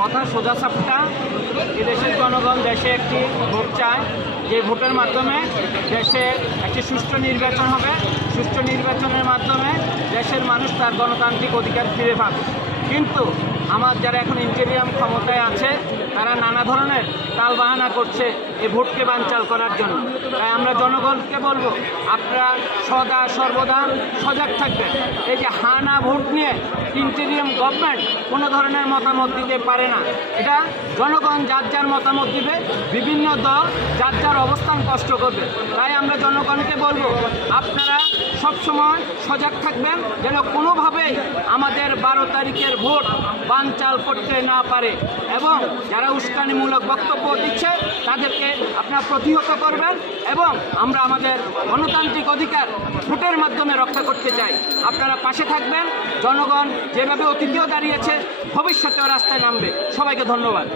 কথা সোজা সাপটা এদেশের জনগণ দেশে একটি ভোট চায়, যে ভোটের মাধ্যমে দেশে একটি সুষ্ঠু নির্বাচন হবে। সুষ্ঠু নির্বাচনের মাধ্যমে দেশের মানুষ তার গণতান্ত্রিক অধিকার ফিরে পাবে। কিন্তু আমার যারা এখন ইন্টেরিয়াম ক্ষমতায় আছে তারা নানা ধরনের টালবাহানা করছে এই ভোটকে বানচাল করার জন্য। তাই আমরা জনগণকে বলবো, আপনারা সদা সর্বদা সজাগ থাকবেন। এই যে হানা ভোট নিয়ে ইন্টেরিয়াম গভর্নমেন্ট কোনো ধরনের মতামত দিতে পারে না। এটা জনগণ যার যার মতামত দিবে, বিভিন্ন দল যার যার অবস্থান কষ্ট করবে। তাই আমরা জনগণকে বলবো, আপনারা সবসময় সজাগ থাকবেন যেন কোনোভাবেই আমাদের 12 তারিখের ভোট বানচাল করতে না পারে, এবং যারা উস্কানিমূলক বক্তব্য দিচ্ছে তাদেরকে আপনারা প্রতিহত করবেন, এবং আমরা আমাদের গণতান্ত্রিক অধিকার ভোটের মাধ্যমে রক্ষা করতে চাই। আপনারা পাশে থাকবেন। জনগণ যেভাবে অতীতেও দাঁড়িয়েছে, ভবিষ্যতেও রাস্তায় নামবে। সবাইকে ধন্যবাদ।